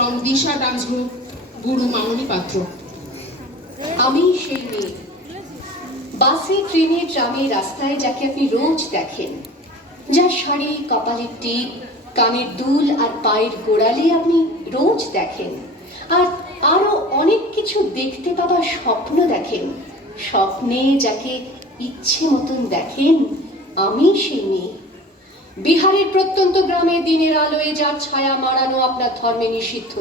from Disha Dance Group, Guru Mamuni Patro. আমি সেই মেয়ে বাসে ট্রেনে ট্রামে রাস্তায় যাকে আপনি রোজ দেখেন যার শাড়ি কপালের টিপ কানের দুল আর পায়ের গোড়ালি আপনি রোজ দেখেন আর আরও অনেক কিছু দেখতে পাবার স্বপ্ন দেখেন স্বপ্নে যাকে ইচ্ছে মতন দেখেন আমি সেই মেয়ে বিহারের প্রত্যন্ত গ্রামে দিনের আলোয় যার ছায়া মারানো আপনার ধর্মে নিষিদ্ধ।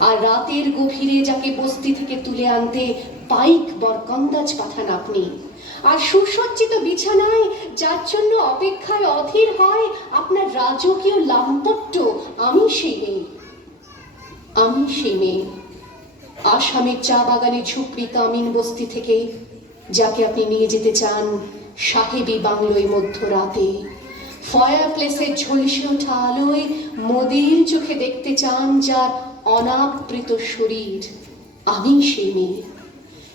আর রাতের গভীরে যাকে বস্তি থেকে তুলে আনতে পাইক বরকন্দাজ পাঠান আপনি। আর সুসজ্জিত বিছানায় যার জন্য অপেক্ষায় অধীর হয় আপনার রাজকীয় লাম্পট্য, আমি সেই মেয়ে। আমি সেই মেয়ে। আসামের চা বাগানে ঝুপড়ি কামিন বস্তি থেকে, যাকে আপনি নিয়ে যেতে চান সাহেবি বাংলোয় মধ্যরাতে। ফায়ার প্লেসের ঝলসে ওঠা আলোয় মোদির চোখে দেখতে চান যার অনাবৃত শরীর। আমি সেই মেয়ে।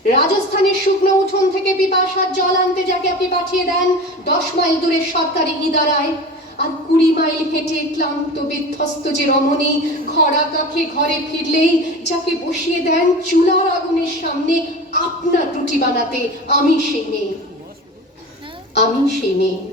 রাজস্থানের শুকনো উঠোন থেকে পিপাসার জল আনতে যাকে আপনি পাঠিয়ে দেন, দশ মাইল দূরের সরকারি ইদারায়। আর কুড়ি মাইল হেঁটে ক্লান্ত, বিধ্বস্ত যে রমণী খরা কাখে ঘরে ফিরলেই যাকে বসিয়ে দেন চুলার আগুনের সামনে আপনার রুটি বানাতে, আমি সেই মেয়ে। আমি সেই মেয়ে।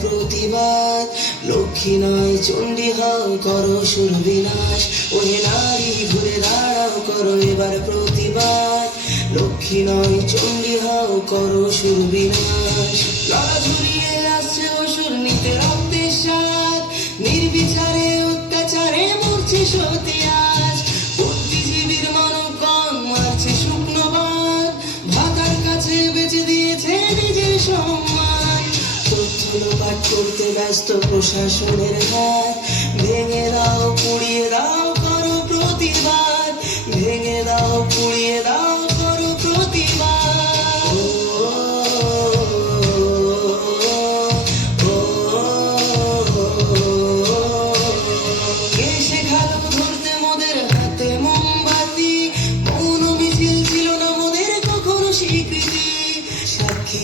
প্রতিবাদ। লক্ষ্মী নয় চণ্ডী হও করো সুর বিনাশ। ওহে নারী, ঘুরে দাঁড়াও, করো এবার প্রতিবাদ। লক্ষ্মী নয় চণ্ডী হও করো সুর নির্বিচারে অত্যাচারে মরছে সতে আজ বুদ্ধিজীবীর মানব কম মারছে শুকনো ভাতার কাছে বেঁচে দিয়েছে নিজের সম্মান। লোপাট করতে ব্যস্ত প্রশাসনের হাত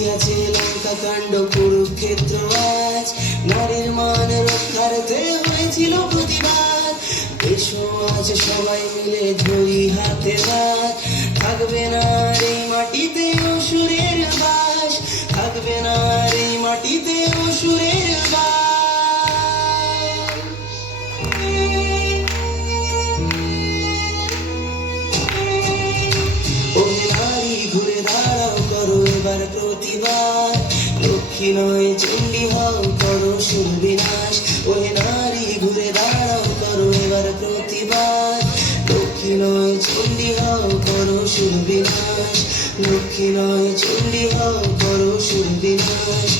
লঙ্কা কাণ্ড কুরুক্ষেত্র আজ নারীর মান রক্ষার্থে হয়েছিল প্রতিবাদ। দেশ আজ সবাই মিলে ধরি হাতে হাত থাকবে না লক্ষ্মী নয়, চণ্ডী হও করো সুর বিনাশ। ওহে নারী, ঘুরে দাঁড়াও করো এবার প্রতিবাদ লক্ষ্মী নয়, চণ্ডী হও করো সুর বিনাশ। লক্ষ্মী নয়, চণ্ডী হও করো সুর বিনাশ।